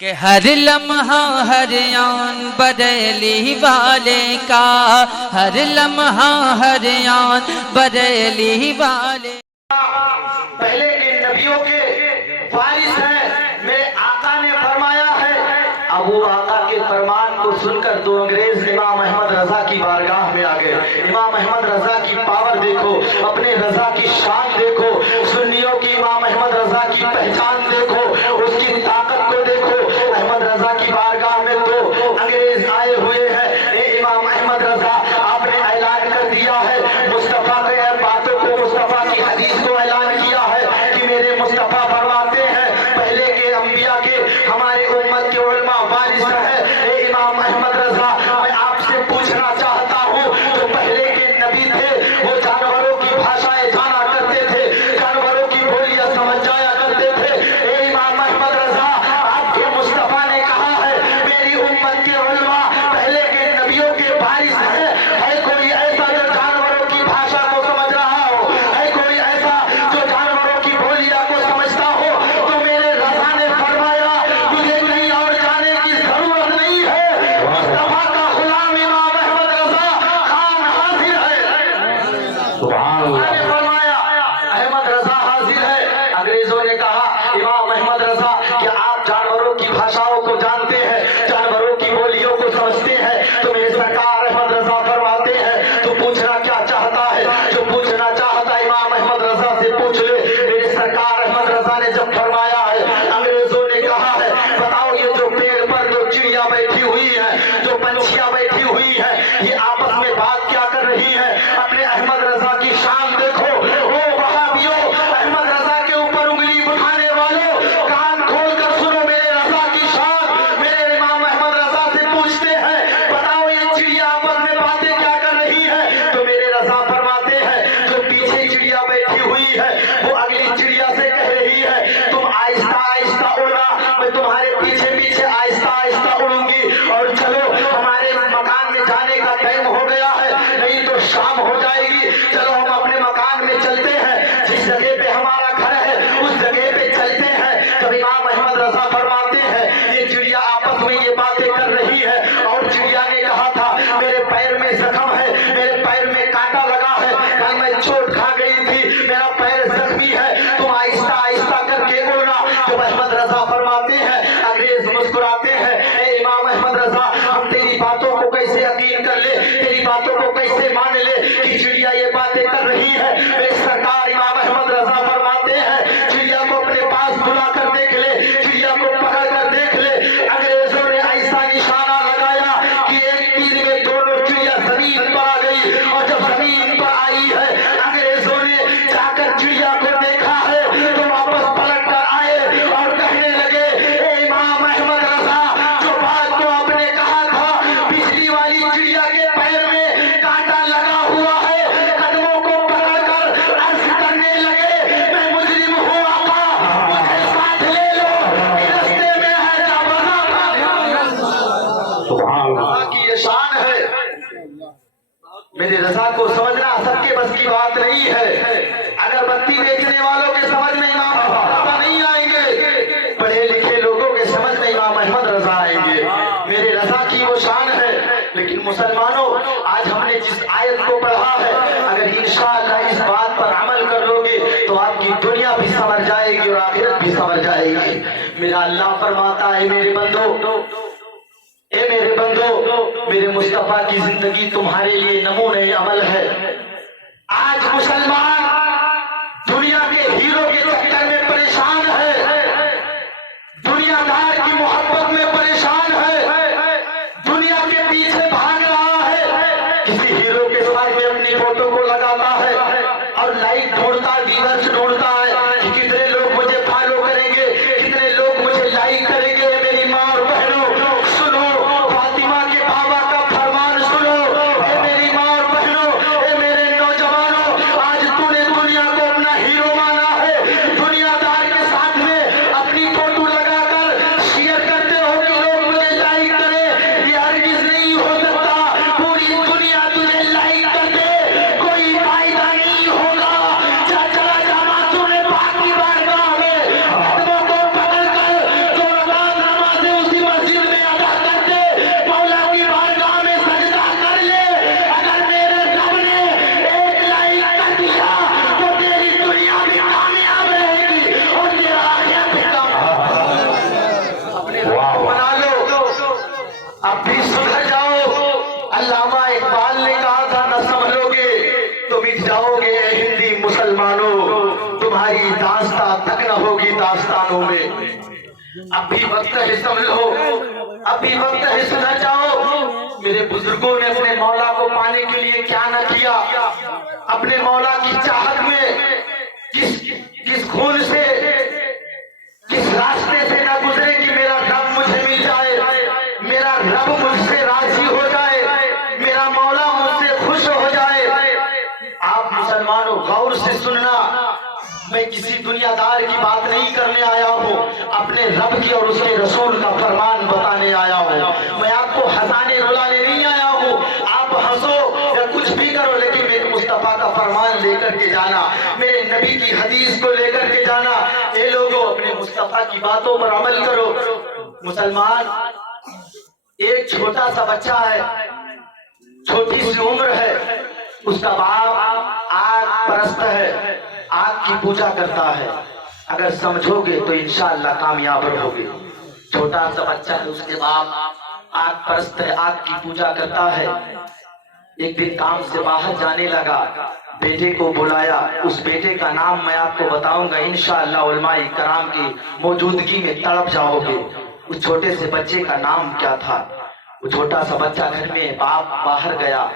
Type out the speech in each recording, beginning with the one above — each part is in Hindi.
कि हर लम्हा हर आन बरेली वाले का, हर लम्हा हर आन बरेली वाले। पहले के नबियों के वारिस हैं, मेरे आका ने फरमाया है। अब वो आका के फरमान को सुनकर दो अंग्रेज इमाम अहमद रजा की बारगाह में आ गए। इमाम अहमद रजा की पावर देखो, अपने रजा की शान देखो, सुन्नियों की इमाम अहमद रजा की पहचान देखो, उसकी ताकत को देखो। अहमद रजा की बारगाह में तो अंग्रेज आए हुए हैं। इमाम अहमद रजा, आपने ऐलान कर दिया है मुस्तफा के बातों को, मुस्तफा की हदीस को ऐलान किया है कि मेरे मुस्तफा फरमाते हैं पहले के अंबिया के हमारे उम्मत के उलमा वारिस है। इमाम अहमद रजा, मैं आपसे पूछना चाहता हूँ, जो पहले के नबी थे वो जानवरों की भाषाएं जाना करते थे, जानवरों की बोलियां समझ जाया करते थे। इमाम अहमद रजा, आपके मुस्तफा ने कहा है मेरी उम्मत के उलमा पहले के नबियों के वारिस है कोई ऐसा जो जानवरों की भाषा को समझ रहा हो? है कोई ऐसा जो जानवरों की बोलियां को समझता हो? तो मेरे रजा ने फरमाया मुझे कहीं और जाने की जरूरत नहीं है, मुस्तफा का गुलाम इमाम अहमद रजा खान हाजिर है। सुभान अल्लाह ने फरमाया अहमद रजा हाजिर है। अंग्रेजों ने कहा इमाम अहमद रजा कि आप जानवरों की भाषाओं को जानते हैं, जानवरों की बोलियों को समझते हैं। तो मेरे सरकार अहमद रजा फरमाते हैं तो पूछना क्या चाहता है? जो पूछना चाहता इमाम अहमद रजा से पूछ ले। मेरे सरकार अहमद रजा ने जब फरमाया है, अंग्रेजों ने कहा है बताओ ये जो पेड़ पर जो चिड़िया बैठी हुई है, जो पंछियां बैठी हुई है, ये आपस में बात क्या कर रही है? अपने अहमद रजा की शान देखो। ओ वहाबियों, अहमद रजा के ऊपर उंगली उठाने वालों, कान खोल कर सुनो मेरे रजा की शान। मेरे इमाम अहमद रजा से पूछते हैं बताओ ये चिड़िया आपस में बातें क्या कर रही है? तो मेरे रजा फरमाते हैं जो पीछे चिड़िया बैठी हुई है वो अगली चिड़िया से कह रही है तुम आहिस्ता आहिस्ता उड़ना, मैं तुम्हारे पीछे पीछे आहिस्ता आहिस्ता उड़ूंगी। और चलो हमारे मकान में जाने का टाइम हो गया है, नहीं तो शाम हो जाएगी। चलो हम अपने मकान में चलते हैं, जिस जगह पे हमारा घर है उस जगह पे चलते हैं। तब इमाम अहमद रजा फरमाते हैं ये चिड़िया आपस में ये बातें कर रही है। और चिड़िया ने कहा था मेरे पैर में जख्म है, मेरे पैर में कांटा लगा है, कल मैं चोट खा गई थी, मेरा पैर जख्मी है, तुम आहिस्ता आहिस्ता करके उड़ना। तो अहमद रजा फरमाते हैं, अंग्रेज मुस्कुराते हैं, ए इमाम अहमद रजा हम तेरी बातों को कैसे यकीन कर ले, तेरी बातों को कैसे मान ले कि चिड़िया ये बातें कर रही है? मेरे सरकार इमाम अहमद रजा फरमाते हैं चिड़िया को अपने पास बुला कर देख ले, चिड़िया को पकड़ कर देख ले। अंग्रेजों ने ऐसा निशाना लगाया कि एक तीर में दोनों चिड़िया जमीन पर आ गई। और जब जमीन पर आई है अंग्रेजों ने जाकर चिड़िया को देखा है तो वापस पलट कर आए और कहने लगे ए इमाम अहमद रजा, जो बात को आपने कहा था पिछली वाली चिड़िया के पैर में कांटा लगा हुआ है, कदमों को पकड़कर अर्ज करने लगे मैं मुजरिम हूँ आका, मुझे साथ ले लो, रास्ते में है रजा की ये शान है। मेरे रजा को समझना सबके बस की बात नहीं है। अगरबत्ती बेचने वालों के समझ में इमाम अहमद रजा नहीं आएंगे, पढ़े लिखे लोगों के समझ में इमाम अहमद रजा आएंगे। मेरे रजा की वो शान है। लेकिन मुसलमानों, आज हमने जिस आयत को पढ़ा है, अगर इंशाअल्लाह इस बात पर अमल कर लोगे तो आपकी दुनिया भी संवर जाएगी और आखिरत भी संवर जाएगी। मेरा अल्लाह फरमाता है मेरे बंदो, ए मेरे बंदो, मेरे मुस्तफा की जिंदगी तुम्हारे लिए नमूने अमल है। आज मुसलमान दुनिया के हीरो के चक्कर में परेशान है, दुनियादार की मोहब्बत में परेशान है, दुनिया के पीछे भाग रहा है, किसी हीरो के साथ में अपनी फोटो को लगाता है और लाइक ढूंढता, व्यूअर्स ढूंढता है कि कितने लोग मुझे फॉलो करेंगे, कितने लोग मुझे लाइक करेंगे। मेरी माँ और बहनों सुनो, फातिमा के बाबा का फरमान सुनो। ए मेरी माँ और बहनों, ए मेरे नौजवानों, आज तूने दुनिया को अपना हीरो माना है, दुनियादार के साथ में अपनी फोटो लगाकर शेयर करते हो कि अब भी वक्त है, समझ लो, अब भी वक्त है, सुधर जाओ। मेरे बुजुर्गों ने अपने मौला को पाने के लिए क्या न किया, अपने मौला की चाहत में किस खून से, किस रास्ते से न गुजरे कि मेरा रब मुझे मिल जाए, मेरा रब मुझसे राजी हो जाए, मेरा मौला मुझसे खुश हो जाए। आप मुसलमानों गौर से सुनना, मैं किसी दुनियादार की बात नहीं करने आया हूँ, अपने रब की और उसके रसूल का फरमान बताने आया हूँ। मैं आपको हंसाने रुलाने नहीं आया हूँ, आप हंसो या कुछ भी करो, लेकिन मेरे मुस्तफा का फरमान लेकर के जाना, मेरे नबी की हदीस को लेकर के जाना। ये लोगों अपने मुस्तफा की बातों पर अमल करो। मुसलमान, एक छोटा सा बच्चा है, छोटी सी उम्र है, उसका बाप आग परस्त है, आग की पूजा करता है। अगर समझोगे तो इंशाअल्लाह कामयाब रहोगे। छोटा सा बच्चा है, उसके बाप आग परस्त है, आग की पूजा करता है। एक दिन काम से बाहर जाने लगा, बेटे को बुलाया। उस बेटे का नाम मैं आपको बताऊंगा इंशाअल्लाह, उलमाए कराम की मौजूदगी में तड़प जाओगे। उस छोटे से बच्चे का नाम क्या था? वो छोटा सा बच्चा घर में, बाप बाहर गया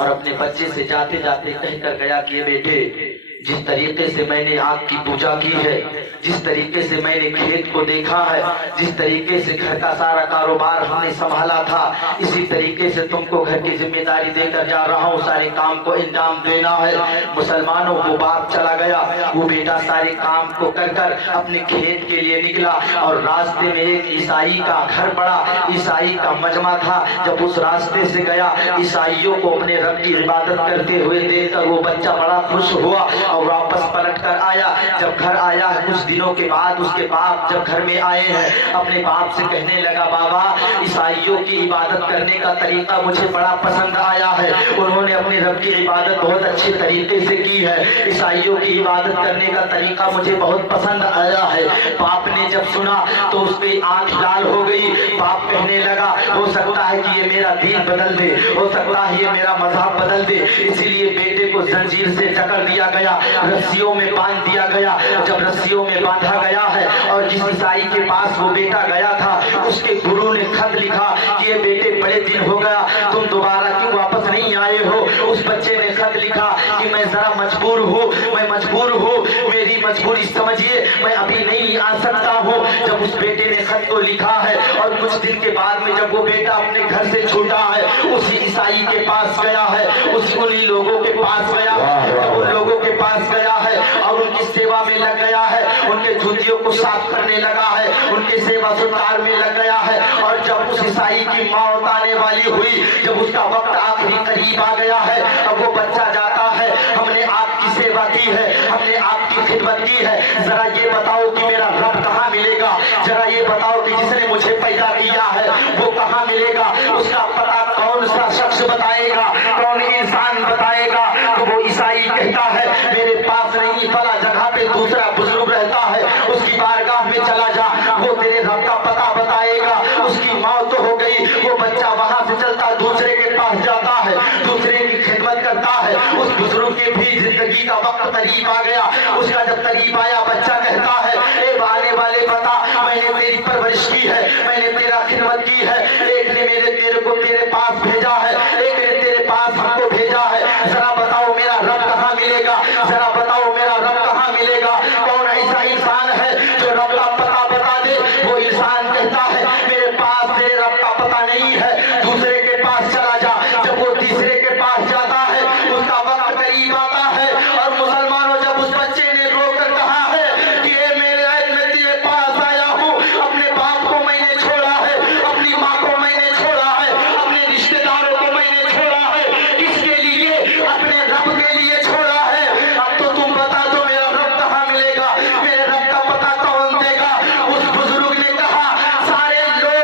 और अपने बच्चे से जाते जाते कहकर गया कि ये बेटे, जिस तरीके से मैंने आग की पूजा की है, जिस तरीके से मैंने खेत को देखा है, जिस तरीके से घर का सारा कारोबार हमने संभाला था, इसी तरीके से तुमको घर की जिम्मेदारी देकर जा रहा हूँ, सारे काम को अंजाम देना है। मुसलमानों को बाप चला गया, वो बेटा सारे काम को कर कर अपने खेत के लिए निकला और रास्ते में एक ईसाई का घर पड़ा, ईसाई का मजमा था। जब उस रास्ते से गया, ईसाइयों को अपने रब की इबादत करते हुए देखकर वो बच्चा बड़ा खुश हुआ और वापस पलट कर आया। जब घर आया, कुछ दिनों के बाद उसके बाप जब घर में आए हैं, अपने बाप से कहने लगा, बाबा, ईसाइयों की इबादत करने का तरीका मुझे बड़ा पसंद आया है, उन्होंने अपने रब की इबादत बहुत अच्छे तरीके से की है, ईसाइयों की इबादत करने का तरीका मुझे बहुत पसंद आया है। बाप ने जब सुना तो उसकी आंख लाल हो गई। बाप कहने लगा, हो सकता है कि ये मेरा दीन बदल दे, हो सकता है ये मेरा मजहब बदल दे। इसीलिए बेटे को जंजीर से जकड़ दिया गया, रस्सियों में बांध दिया गया। जब रस्सियों में बांधा गया है और जिस ईसाई के पास वो बेटा गया था, उसके गुरु ने खत लिखा कि ये बेटे, बड़े दिन हो गया, तुम दोबारा क्यों वापस नहीं आए हो? उस बच्चे ने खत लिखा कि मैं जरा मजबूर हूँ, मैं मजबूर हूँ, मेरी मजबूरी समझिए, मैं अभी नहीं आ सकता हूँ। जब उस बेटे ने खत को लिखा है और कुछ दिन के बाद में जब वो बेटा अपने घर से छूटा है, उसी ईसाई के पास गया है, उन्हीं लोगों के पास गया है। जब उन लोगों के पास गया है और उनकी सेवा में लग गया है, उनके जूतियों को साफ करने लगा है, उनकी सेवा सुधार में लग गया है। और जब उस ईसाई की मौत आने वाली हुई, जब उसका वक्त आखिरी करीब आ गया है, अब वो बच्चा जाता है, हमने आपकी सेवा की है, हमने आपकी खिदमत की है, जरा ये बताओ कि मेरा रब कहाँ मिलेगा? जरा ये बताओ कि जिसने मुझे पैदा किया है वो कहाँ मिलेगा? उसका पता कौन सा शख्स बताएगा, कौन इंसान बताएगा? तो वो ईसाई कहता है, मेरे पास नहीं, फला जगह पे दूसरा बुजुर्ग रहता है, उसकी बारगाह में चला जा, वो तेरे रब का पता बताएगा। उसकी मौत हो गई, वो बच्चा वहां से चलता दूसरे के पास जाता है, दूसरे की खिदमत करता है। उस बुजुर्ग की भी जिंदगी का वक्त करीब आ गया। उसका जब करीब आया, बच्चा कहता है, ए आने वाले बता, मैंने तेरी परवरिश की है, मैंने तेरा खिदमत की है, एक ने तेरे को तेरे पास भेजा है, एक ने तेरे पास हमको भेजा है, जरा बताओ मेरा रब कहाँ मिलेगा? जरा बताओ मेरा रब कहाँ मिलेगा? कौन ऐसा इंसान है जो रब का पता बता दे? वो इंसान कहता है, मेरे पास तेरे रब का पता नहीं है, दूसरे के पास चला जा। जब वो तीसरे के पास जाता है, उसका वक्त करीब आता है। और मुसलमानों, जब उस बच्चे ने रोकर कहा है कि मैं तेरे पास आया हूँ, अपने बाप को मैंने छोड़ा है, अपनी माँ को मैंने छोड़ा है, अपने रिश्तेदारों को मैंने छोड़ा है, किसके लिए? अपने रब के लिए छोड़ा है। अब तो तुम बता दो मेरा रब कहाँ मिलेगा? मेरे रब का पता कौन देगा? उस बुजुर्ग ने कहा, सारे लोग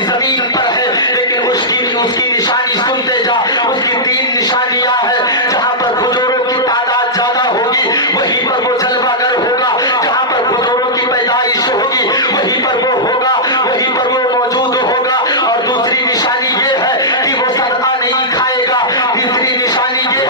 इसी जमीन पर है, लेकिन उसकी निशानी सुनते जा। उसकी 3 निशानियां है। जहाँ पर हुजूरों की तादाद ज्यादा होगी वहीं पर वो जलवागर होगा, जहाँ पर हुजूरों की पैदाइश होगी वहीं पर वो होगा, वहीं पर वो मौजूद होगा। और दूसरी निशानी ये है कि वो सदका नहीं खाएगा। तीसरी निशानी ये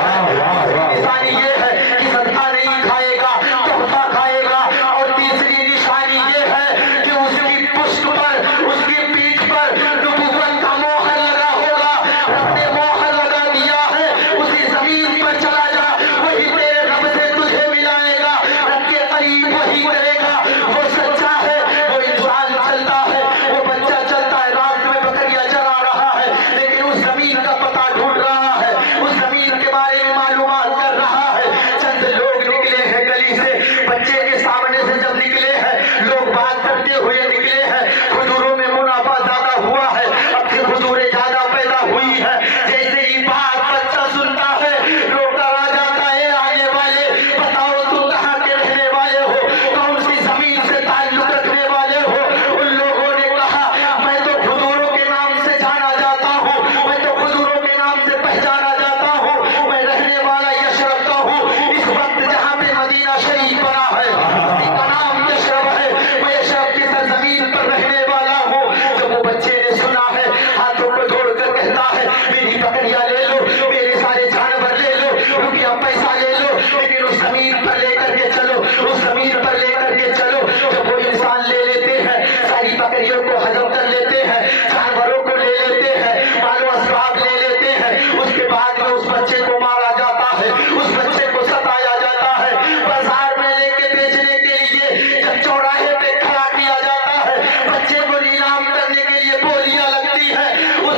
है कि सदका नहीं खाएगा, तोहफा खाएगा। और तीसरी निशानी ये है कि उसकी पुष्ट पर, उसकी पीठ पर नबुव्वत का मोहर लगा होगा। रब ने मोहर लगा दिया है, उसी जमीन पर चला जा, वही तेरे रब से तुझे मिलाएगा। रब के करीब वही करेगा। वो सच्चा है, वो इंसान चलता है, वो बच्चा चलता है, रात में बकरियां चरा रहा है, लेकिन उस जमीन का पता ढूंढ रहा है, उस जमीन के बारे में मालूमात कर रहा है। चंद लोग निकले हैं गली से, बच्चे के सामने से जब निकले हैं, लोग बात करते हुए निकले हैं। हुजूरों में मुनाफा ज्यादा हुआ है, अब फिर हुजूरें ज्यादा पैदा हुई है। जैसे ही बात बच्चा सुनता है, लोग आ जाता है, आने वाले बताओ तुम कहाँ के रहने वाले हो, कौन सी जमीन से ताल्लुक रखने वाले हो। उन लोगों ने कहा मैं तो हुजूरों के नाम से जाना जाता हूँ, मैं तो हुजूरों के नाम से पहचाना जाता हूँ, मैं रहने वाला यशरफ का हूँ। इस वक्त जहाँ पे मदीना शरीफ बना है, उसी का नाम यशरफ है, मैं यशरफ की सरजमीन पर रहने वाला हूँ। जब वो बच्चे ने सुना है, हाथों को जोड़कर कहता है मेरी बकरियां ले लो, मेरे सारे जानवर ले लो, रुपया पैसा ले लो, लेकिन उस जमीन पर लेकर के चलो, उस जमीन पर लेकर के चलो। जब वो इंसान ले लेते हैं, सारी बकरियों को हजम कर लेते हैं, जानवरों को ले लेते हैं, मालो असबाब ले लेते हैं, उसके बाद में उस बच्चे को मारा जाता है, उस बच्चे को सताया जाता है, बाजार में लेके बेचने के लिए जब चौराहे पे खड़ा किया जाता है, बच्चे को नीलाम करने के लिए बोलियां लगती है, उस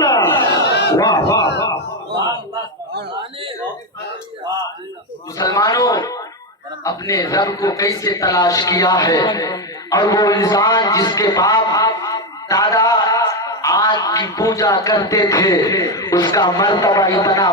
अल्लाह, वाह वाह वाह। मुसलमानों, अपने रब को कैसे तलाश किया है, और वो इंसान जिसके बाप दादा आग की पूजा करते थे, उसका मर्तबा इतना